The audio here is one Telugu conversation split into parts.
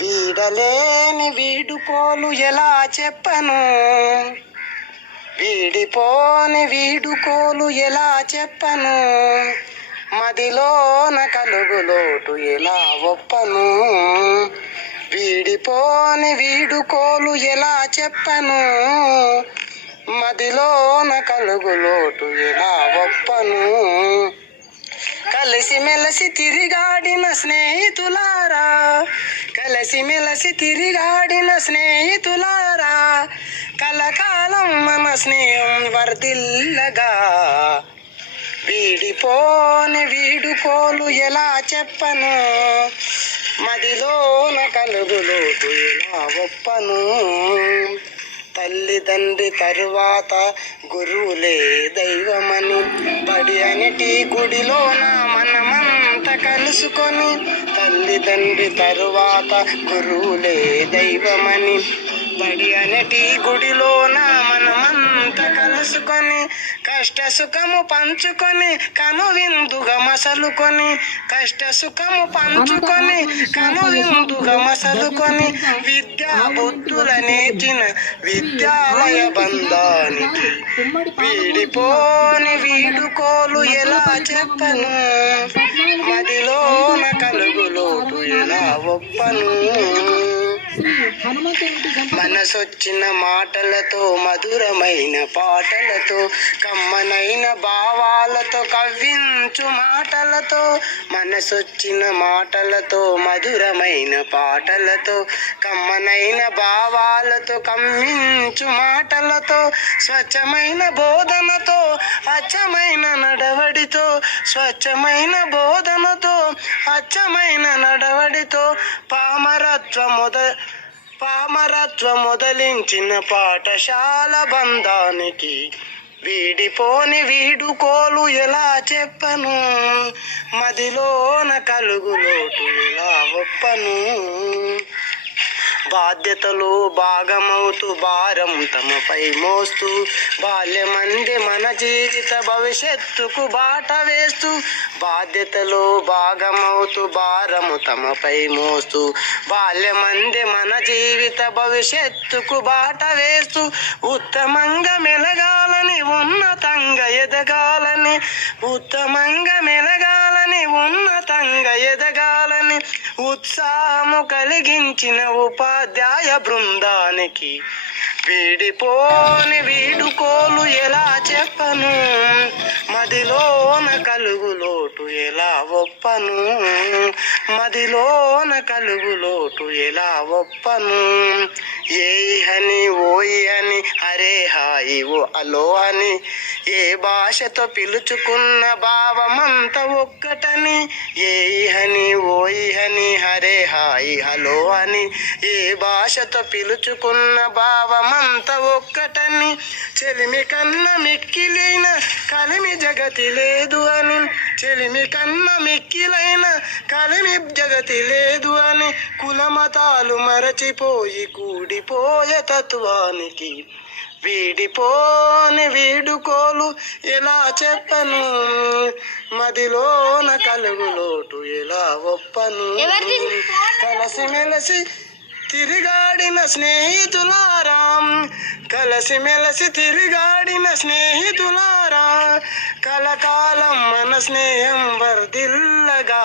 వీడలేని వీడుకోలు ఎలా చెప్పను? వీడిపోని వీడుకోలు ఎలా చెప్పను? మదిలోన కలుగులోటు ఎలా ఒప్పను? వీడిపోని వీడుకోలు ఎలా చెప్పను? మదిలోన కలుగులోటు ఎలా ఒప్పను? కలిసి మెలసి తిరిగాడిన స్నేహితులారా కలిసి మెలసి తిరిగాడిన స్నేహితులారా కలకాలం మన స్నేహం వర్దిల్లగా వీడిపోని వీడుకోలు ఎలా చెప్పను? మదిలోన కలుగులోటు ఎలా ఒప్పను? తల్లిదండ్రి తరువాత గురువులే దైవమని పడి అనిటి గుడిలోన కలుసుకొని కలుసుకొని తల్లిదండ్రి తరువాత గురువులే దైవమని. బడి అనటి గుడిలోన మనమంత కలుసుకొని కష్ట సుఖము పంచుకొని కను విందుగా మసలుకొని కష్ట సుఖము పంచుకొని కను విందుగా మసలుకొని విద్యా బుద్ధుల నేర్చిన విద్యాలయ బంధానికి వీడిపోని వీడుకోలు ఎలా చెప్పను? మదిలోన కలుగులోటు ఎలా ఒప్పను మనసొచ్చిన మాటలతో మధురమైన పాటలతో కమ్మనైన భావాలతో కవ్వించు మాటలతో మనసొచ్చిన మాటలతో మధురమైన పాటలతో కమ్మనైన భావాలతో కమ్మించు మాటలతో స్వచ్ఛమైన బోధనతో అచ్చమైన నడవడితో స్వచ్ఛమైన బోధనతో అచ్చమైన నడవడితో పామరత్వ మొద పామరత్వ మొదలించిన పాఠశాల బంధానికి వీడిపోని వీడుకోలు ఎలా చెప్పను? మదిలోన కలుగులోటు ఎలా ఒప్పను? బాధ్యతలు భాగమవుతూ భారం తమపై మోస్తూ బాల్యమంది మన జీవిత భవిష్యత్తుకు బాట వేస్తూ బాధ్యతలు భాగమవుతూ భారము తమపై మోస్తూ బాల్యమంది మన జీవిత భవిష్యత్తుకు బాట వేస్తూ ఉత్తమంగా మెలగాలని ఉన్నతంగా ఎదగాలని ఉత్తమంగా మెలగాలని ఉన్నతంగా ఎదగాలని ఉత్సాహము కలిగించిన ఉపాధ్యాయ బృందానికి వీడిపోని వీడుకోలు ఎలా చెప్పను? మదిలోన కలుగు లోటు ఎలా ఒప్పను? మదిలోన కలుగు లోటు ఎలా ఒప్పను? ఏ అని ఓయి అని అరే హాయి ఓ అలో అని ఏ భాషతో పిలుచుకున్న భావమంత ఒక్కటని ఏ హని ఓయి హరే హాయి హలో అని. ఏ భాషతో పిలుచుకున్న భావమంత ఒక్కటని చెలిమి కన్న మిక్కిలైన కలిమి జగతి లేదు అని. చెలిమి కన్న మిక్కిలైన కలిమి జగతి లేదు అని. కులమతాలు మరచిపోయి కూడిపోయే తత్వానికి వీడిపోని వీడుకోలు ఎలా చెప్పను? మదిలోన కలుగులోటు ఎలా ఒప్పను? కలసి మెలసి తిరిగాడిన స్నేహితులారా. కలసి మెలసి తిరిగాడిన స్నేహితులారా. కలకాలం మన స్నేహం వర్దిల్లగా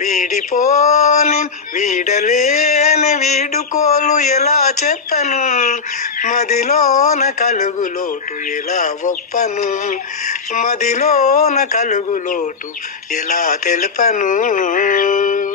వీడిపోని వీడలేని వీడుకోలు ఎలా చెప్పను? మదిలోన కలుగులోటు ఎలా ఒప్పను? మదిలోన కలుగులోటు ఎలా తెలుపను?